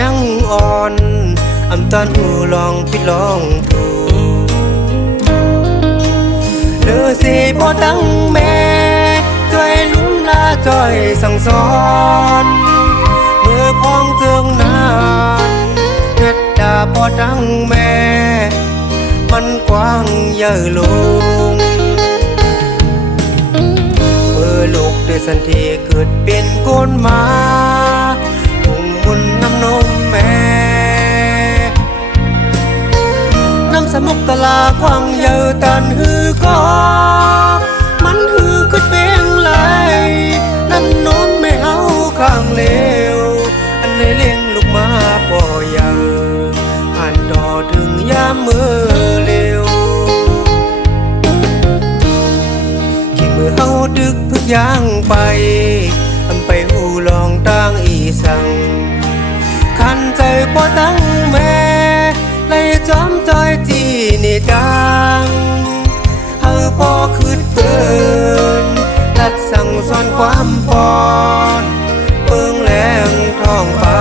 ยังอ่อนอำตอนหูลองผิดลองถูกเลือสิบ่ตั้งแม่ช่วยลุ้มลาจ่อยสั่งสอนเมื่อพ้องเจิงนานเน็ดดาบ่ตั้งแม่มันกว้างเยอะลงเมื่อลูกได้สันทีเกิดเป็นโกนมาน้ำนมแม่น้ำสมุกตลากว้างเยอะตันหือก็มันหือขึ้นเพียงไรน้ำนมไม่เฮาข้างเลวอันในเลี้ยงลูกมาป่อเยอะผ่านต่อถึงยามมือเร็วขี่มือเฮาดึกพึกย่างไปไปหูลองตั้งอีสังขันใจบ่ตั้งแม่เลยจอมจอยจีนี่ดังเฮาพอคืดเกินรัดสั่งสอนความปอนเปิงแรงท้องฟ้า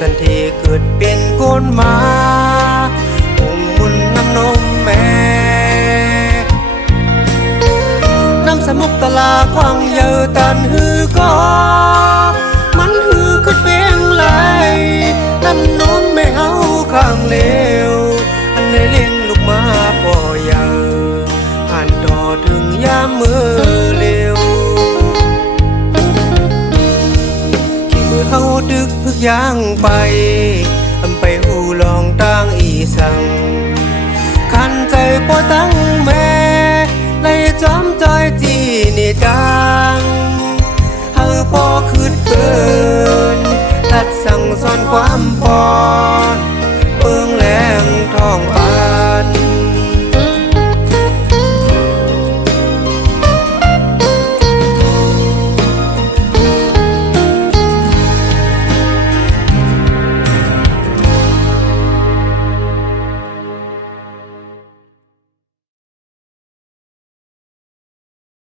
สันทีเกิดเป็นโกนมาอุ่มมุนน้ำนมแม่น้ำสมุกตลากว้างเยอะตันหือก็มันหือขึ้นเพียงไรน้ำนมไม่เฮาข้างเลวอันในเลี้ยงลูกมาป่อเยอะผ่านต่อถึงยามมือเร็วเฮาดึกพึกย่างไปไปหูลองตั้งอีสังขันใจบ่ตั้งแม่เลยจอมจอยจีนี่ดัง